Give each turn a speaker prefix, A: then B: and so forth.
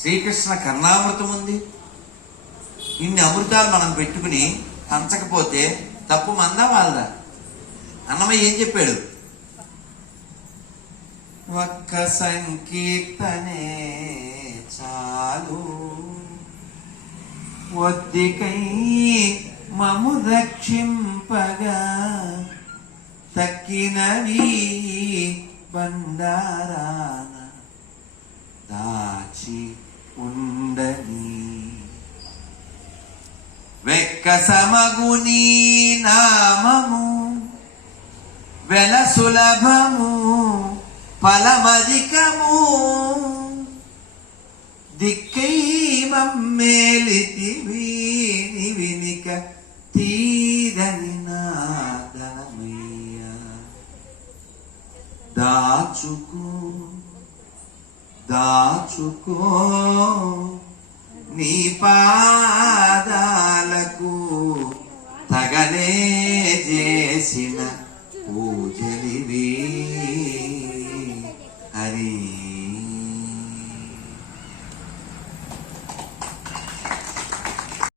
A: శ్రీకృష్ణ కర్ణామృతం ఉంది. ఇన్ని అమృతాలు మనం పెట్టుకుని పంచకపోతే తప్పు మందా వాళ్ళదా అన్నమయ్య ఏం చెప్పాడు? ఒక్క సంకీర్తనే చాలు. ఒద్దికై మము రక్షింపగా తక్కినవి బండారాన దాచి ఉండని వెక్క సమగుని నామము వెల సులభము ఫలమధికము. దిక్కై మమ్మేలితివి వినిక తీరని నాదనమయ్య దాచుకో దాచుకో నీ పాదాలకు తగలే చేసిన పూజలి